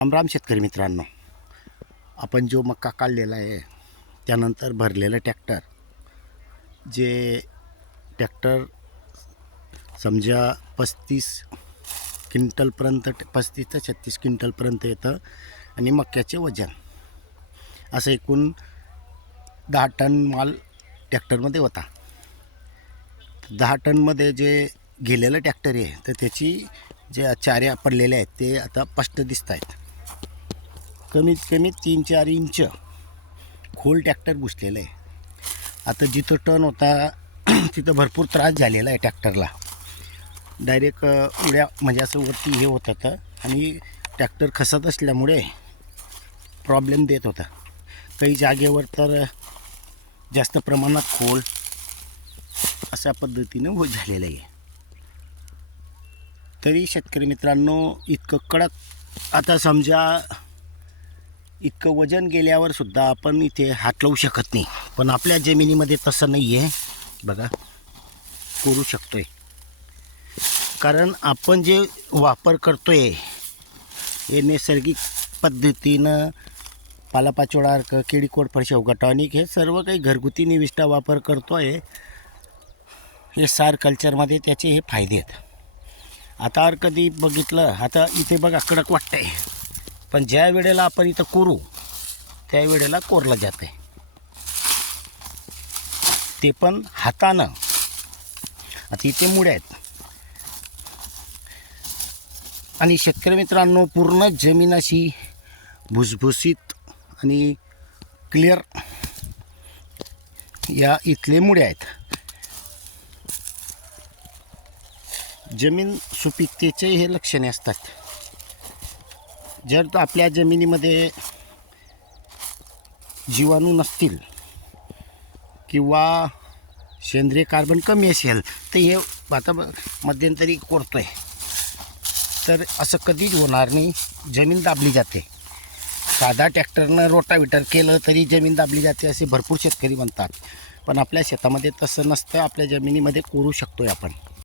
रामराम शेतकरी मित्रांनो, आपण जो मक्का काढलेला आहे त्यानंतर भरलेलं ट्रॅक्टर, जे ट्रॅक्टर समजा 35 क्विंटलपर्यंत 35 ते 36 क्विंटलपर्यंत येतं आणि मक्याचे वजन असं एकूण 10 टन माल ट्रॅक्टरमध्ये होता. 10 टनमध्ये जे गेलेलं ट्रॅक्टर आहे तर त्याची जे चाऱ्या पडलेल्या आहेत ते आता स्पष्ट दिसत आहेत. कमीत कमी 3-4 इंच खोल ट्रॅक्टर घुसलेलं आहे. आता जिथं टर्न होता तिथं भरपूर त्रास झालेला आहे ट्रॅक्टरला. डायरेक्ट उड्या म्हणजे असं वरती हे होत होतं आणि ट्रॅक्टर खसत असल्यामुळे प्रॉब्लेम देत होता. काही जागेवर तर जास्त प्रमाणात खोल अशा पद्धतीनं होत झालेलं आहे. तरी शेतकरी मित्रांनो, इतकं कडक, आता समजा इतकं वजन गेल्यावर सुद्धा आपण इथे हात लावू शकत नाही, पण आपल्या जमिनीमध्ये तसं नाही आहे. बघा, करू शकतोय, कारण आपण जे वापर करतोय हे नैसर्गिक पद्धतीनं पालापाचोळा, केळी, कोरफड, शेवगा टॉनिक हे सर्व काही घरगुती निविष्ठा वापर करतोय. हे सार कल्चरमध्ये त्याचे हे फायदे आहेत. आता कधी बघितलं, आता इथे बघा कडक वाटतंय, पण ज्या वेळेला आपण इथं कोरू त्या वेळेला कोरलं जातं आहे, ते पण हातानं. आता इथे मुळ्या आहेत आणि शेतकरी मित्रांनो, पूर्ण जमीन अशी भुसभुशीत आणि क्लिअर या इथले मुळे आहेत. जमीन सुपीकतेचे हे लक्षणे असतात. जर आपल्या जमिनीमध्ये जीवाणू नसतील किंवा सेंद्रिय कार्बन कमी असेल तर हे आता मध्यंतरी कोरतोय तर असं कधीच होणार नाही. जमीन दाबली जाते. साधा ट्रॅक्टरनं रोटाविटर केलं तरी जमीन दाबली जाते असे भरपूर शेतकरी म्हणतात, पण आपल्या शेतामध्ये तसं नसतं. आपल्या जमिनीमध्ये कोरू शकतोय आपण.